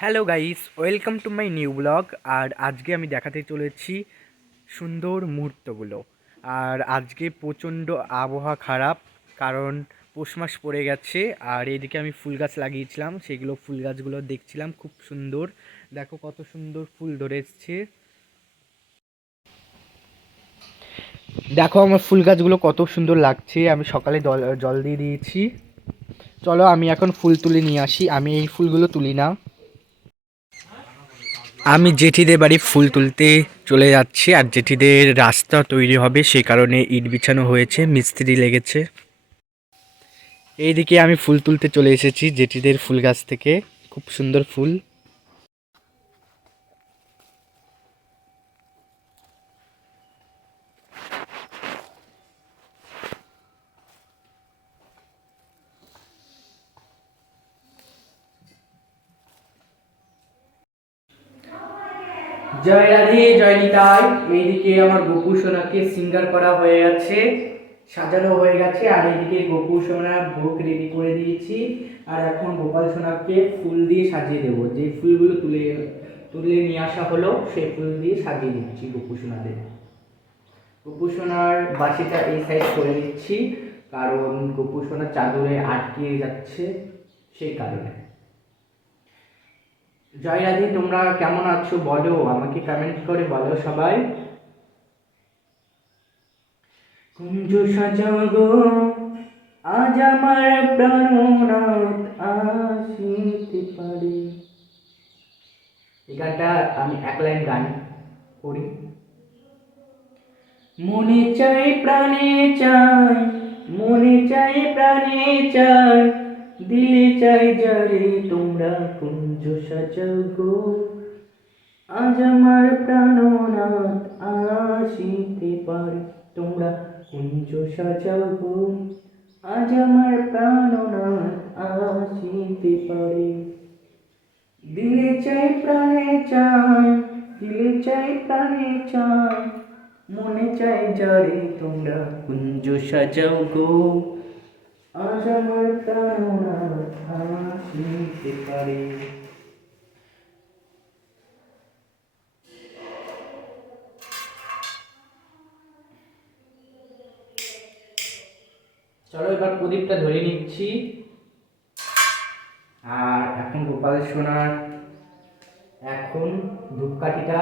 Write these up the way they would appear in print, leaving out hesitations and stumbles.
Hello guys, welcome to my new blog. আর আজকে আমি দেখাতে চলেছি সুন্দর মুহূর্তগুলো। আর আজকে প্রচণ্ড আবহাওয়া খারাপ, কারণ পৌষ মাস পড়ে গেছে। আর এদিকে আমি ফুল গাছ লাগিয়েছিলাম, সেগুলো ফুল গাছগুলো দেখছিলাম, খুব সুন্দর। দেখো কত সুন্দর ফুল ধরে এসছে। দেখো আমার ফুল গাছগুলো কত সুন্দর লাগছে। আমি সকালে জল দিয়ে দিয়েছি। চলো আমি এখন ফুল তুলে নিয়ে আসি। আমি এই ফুলগুলো তুলি না। আমি জেঠিদের বাড়ি ফুল তুলতে চলে যাচ্ছি। আর জেঠিদের রাস্তা তৈরি হবে, সে কারণে ইট বিছানো হয়েছে, মিস্ত্রি লেগেছে। এইদিকে আমি ফুল তুলতে চলে এসেছি জেঠিদের ফুল গাছ থেকে। খুব সুন্দর ফুল। জয় রাধে জয় নিতাই। এইদিকে আমার গোপু সোনাকে সিঙ্গার করা হয়ে গেছে, সাজানো হয়ে গেছে। আর এইদিকে গোপু সোনা ভোগ রেডি করে দিয়েছি। আর এখন গোপাল সোনাকে ফুল দিয়ে সাজিয়ে দেবো। যে ফুলগুলো তুলে তুলে নিয়ে আসা হলো, সেই ফুল দিয়ে সাজিয়ে দিচ্ছি গোপু সোনাদের। গোপু সোনার বাসিটা এই সাইড করে দিচ্ছি, কারণ গোপু সোনার চাদরে আটকে যাচ্ছে, সেই কারণে। জয় রাধে, তোমরা কেমন আছো বলো, আমাকে কমেন্ট করে বলো সবাই। কুঞ্জ সাজাও গো আজ আমার প্রাণনাথ আসিতে পারে। এই গানটা আমি এক লাইন গান করি। মনে চাই প্রাণে চাই, মনে চাই প্রাণে চাই, দিলে চাই যারে তোমরা কুঞ্জ সাজাও গো আজ আমার প্রাণনাথ আসিতে পারে। তোমরা কুঞ্জ সাজাও গো আজ আমার প্রাণনাথ আসিতে পারে। দিলে চাই প্রাণে চাই, দিলে চাই প্রাণে চাই, মনে চাই যারে তোমরা কুঞ্জ সাজাও গো আজ আমার প্রাণনাথ আসিতে পারে। চলো এবার প্রদীপটা ধরে নিচ্ছি। আর এখন গোপাল সোনার এখন ধূপকাঠিটা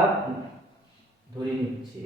ধরে নিচ্ছে।